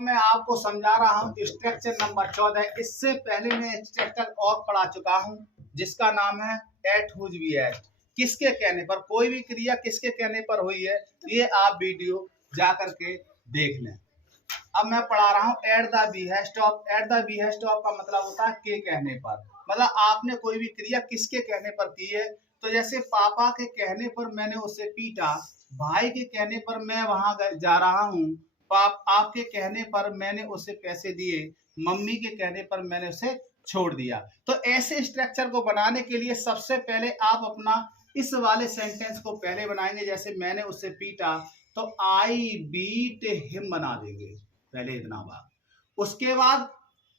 मैं आपको समझा रहा हूँ स्ट्रक्चर नंबर 14। इससे पहले मैं स्ट्रक्चर और पढ़ा चुका हूँ जिसका नाम है एट हुज बी एट। किसके कहने पर, कोई भी क्रिया किसके कहने पर हुई है, ये आप वीडियो जा करके देख लें। अब मैं पढ़ा रहा हूँ eight the behest of. Eight the behest of का मतलब होता है के कहने पर, मतलब आपने कोई भी क्रिया किसके कहने पर की है। तो जैसे पापा के कहने पर मैंने उसे पीटा, भाई के कहने पर मैं वहां जा रहा हूँ, आपके कहने पर मैंने उसे पैसे दिए, मम्मी के कहने पर मैंने उसे छोड़ दिया। तो ऐसे स्ट्रक्चर को बनाने के लिए सबसे पहले आप अपना इस वाले सेंटेंस को पहले बनाएंगे। जैसे मैंने उसे पीटा तो आई बीट हिम बना देंगे पहले इतना बार। उसके बाद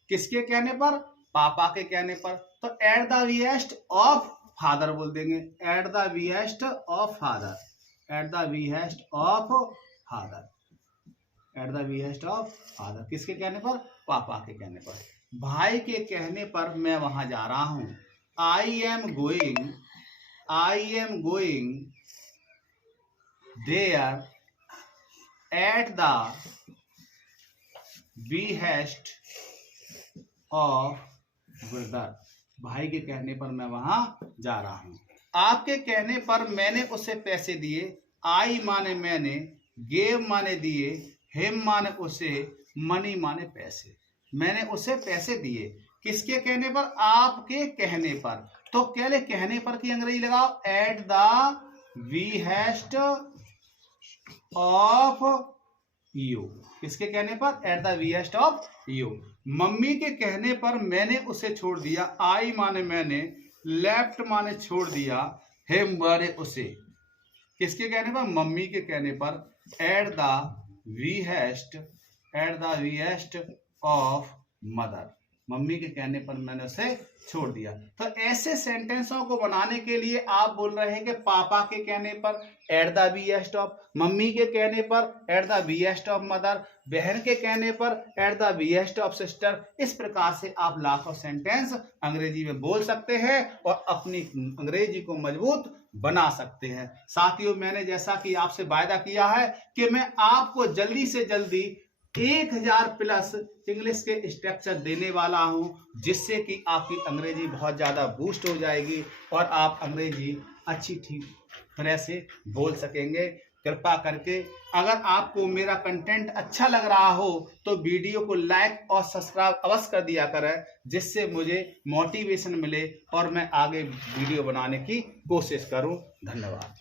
किसके कहने पर, पापा के कहने पर, तो eight the behest of father बोल देंगे। Eight the behest of father, eight the behest of father, eight the behest of father. किसके कहने पर, पापा के कहने पर। भाई के कहने पर मैं वहां जा रहा हूं, I am going, I am going there at the behest of brother. भाई के कहने पर मैं वहां जा रहा हूं। आपके कहने पर मैंने उसे पैसे दिए। आई माने मैंने, गेव माने दिए, हिम माने उसे, मनी माने पैसे। मैंने उसे पैसे दिए किसके कहने पर, आपके कहने पर। तो पहले कहने पर की अंग्रेजी लगाओ, eight the behest of you. किसके कहने पर, eight the behest of you. Mummy के कहने पर मैंने उसे छोड़ दिया। आई माने मैंने, लेफ्ट माने छोड़ दिया, हिम माने उसे। किसके कहने पर, मम्मी के कहने पर। Eight the behest, eight the behest of mother. Mummy के कहने पर मैंने उसे छोड़ दिया। तो ऐसे सेंटेंसों को बनाने के लिए आप बोल रहे हैं कि पापा के कहने पर eight the behest of, mummy के कहने पर eight the behest of mother, बहन के कहने पर eight the behest of sister. इस प्रकार से आप लाखों सेंटेंस अंग्रेजी में बोल सकते हैं और अपनी अंग्रेजी को मजबूत बना सकते हैं। साथियों, मैंने जैसा कि आपसे वायदा किया है कि मैं आपको जल्दी से जल्दी 1000 प्लस इंग्लिश के स्ट्रक्चर देने वाला हूं, जिससे कि आपकी अंग्रेजी बहुत ज़्यादा बूस्ट हो जाएगी और आप अंग्रेजी अच्छी ठीक तरह से बोल सकेंगे। कृपा करके अगर आपको मेरा कंटेंट अच्छा लग रहा हो तो वीडियो को लाइक और सब्सक्राइब अवश्य कर दिया करें, जिससे मुझे मोटिवेशन मिले और मैं आगे वीडियो बनाने की कोशिश करूं। धन्यवाद।